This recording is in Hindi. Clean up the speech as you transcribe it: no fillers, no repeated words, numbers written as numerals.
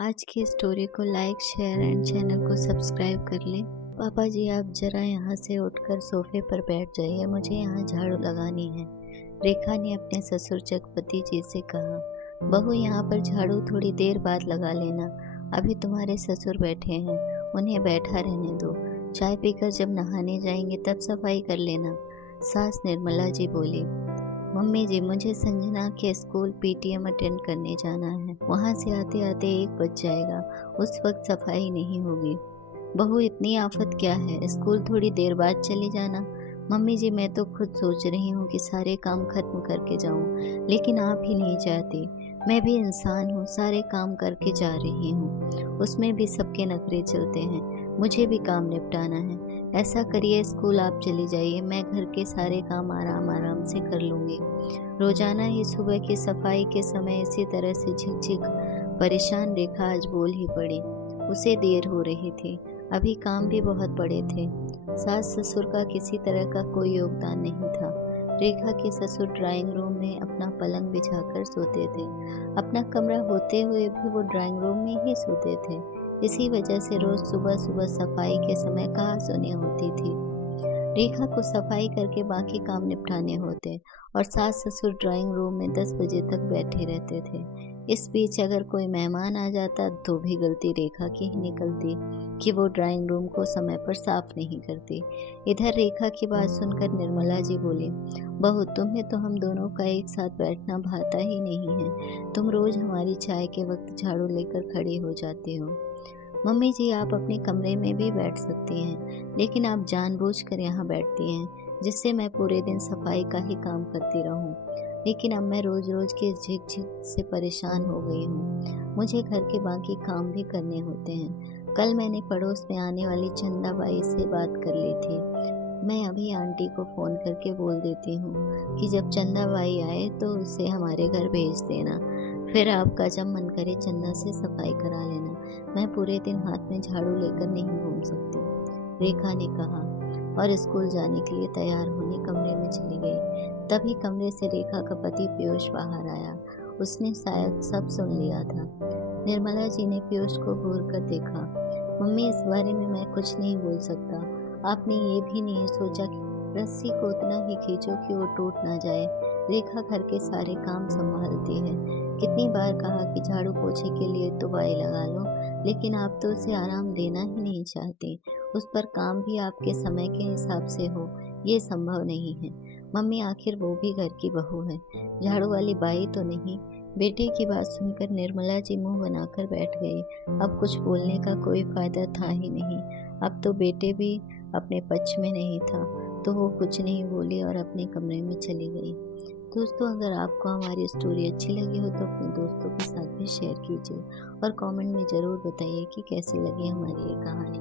आज की स्टोरी को लाइक शेयर एंड चैनल को सब्सक्राइब कर लें। पापा जी, आप जरा यहाँ से उठकर सोफे पर बैठ जाइए, मुझे यहाँ झाड़ू लगानी है। रेखा ने अपने ससुर जगपति जी से कहा। बहू, यहाँ पर झाड़ू थोड़ी देर बाद लगा लेना, अभी तुम्हारे ससुर बैठे हैं, उन्हें बैठा रहने दो। चाय पीकर जब नहाने जाएंगे तब सफाई कर लेना। सास निर्मला जी बोली। मम्मी जी, मुझे संजना के स्कूल पीटीएम अटेंड करने जाना है, वहाँ से आते आते 1 बज जाएगा, उस वक्त सफाई नहीं होगी। बहू, इतनी आफत क्या है, स्कूल थोड़ी देर बाद चले जाना। मम्मी जी, मैं तो खुद सोच रही हूँ कि सारे काम खत्म करके जाऊँ, लेकिन आप ही नहीं चाहती। मैं भी इंसान हूँ, सारे काम करके जा रही हूँ, उसमें भी सबके नखरे चलते हैं, मुझे भी काम निपटाना है। ऐसा करिए, स्कूल आप चली जाइए, मैं घर के सारे काम आराम आराम से कर लूँगी। रोजाना ही सुबह की सफाई के समय इसी तरह से झिकझिक परेशान रेखा आज बोल ही पड़ी। उसे देर हो रही थी, अभी काम भी बहुत बड़े थे। सास ससुर का किसी तरह का कोई योगदान नहीं था। रेखा के ससुर ड्राइंग रूम में अपना पलंग बिछाकर सोते थे, अपना कमरा होते हुए भी वो ड्राइंग रूम में ही सोते थे। इसी वजह से रोज सुबह सुबह सफाई के समय कहासुनी होती थी। रेखा को सफाई करके बाकी काम निपटाने होते और सास ससुर ड्राइंग रूम में 10 बजे तक बैठे रहते थे। इस बीच अगर कोई मेहमान आ जाता तो भी गलती रेखा की ही निकलती कि वो ड्राइंग रूम को समय पर साफ नहीं करती। इधर रेखा की बात सुनकर निर्मला जी बोली, बहू, तुम्हें तो हम दोनों का एक साथ बैठना भाता ही नहीं है, तुम रोज हमारी चाय के वक्त झाड़ू लेकर खड़ी हो जाती हो। मम्मी जी, आप अपने कमरे में भी बैठ सकती हैं, लेकिन आप जानबूझकर यहाँ बैठती हैं, जिससे मैं पूरे दिन सफाई का ही काम करती रहूँ। लेकिन अब मैं रोज रोज के झिक-झिक से परेशान हो गई हूँ, मुझे घर के बाकी काम भी करने होते हैं। कल मैंने पड़ोस में आने वाली चंदा बाई से बात कर ली थी। मैं अभी आंटी को फ़ोन करके बोल देती हूँ कि जब चंदा बाई आए तो उसे हमारे घर भेज देना, फिर आपका जब मन करे चंदा से सफाई करा लेना। मैं पूरे दिन हाथ में झाड़ू लेकर नहीं घूम सकती, रेखा ने कहा और स्कूल जाने के लिए तैयार होने कमरे में चली गई। तभी कमरे से रेखा का पति पीयूष बाहर आया। उसने शायद सब सुन लिया था। निर्मला जी ने पीयूष को घूर कर देखा। मम्मी, इस बारे में मैं कुछ नहीं बोल सकता। आपने ये भी नहीं सोचा कि रस्सी को उतना ही खींचो कि वो टूट ना जाए। रेखा घर के सारे काम संभालती है। कितनी बार कहा कि झाड़ू पोछे के लिए तो बाई लगा लो, लेकिन आप तो उसे आराम देना ही नहीं चाहते। उस पर काम भी आपके समय के हिसाब से हो, ये संभव नहीं है। मम्मी, आखिर वो भी घर की बहू है, झाड़ू वाली बाई तो नहीं। बेटे की बात सुनकर निर्मला जी मुंह बनाकर बैठ गई। अब कुछ बोलने का कोई फायदा था ही नहीं। अब तो बेटे भी अपने पक्ष में नहीं था, तो वो कुछ नहीं बोली और अपने कमरे में चली गई। दोस्तों, अगर आपको हमारी स्टोरी अच्छी लगी हो तो अपने दोस्तों के साथ भी शेयर कीजिए और कमेंट में ज़रूर बताइए कि कैसी लगी हमारी ये कहानी।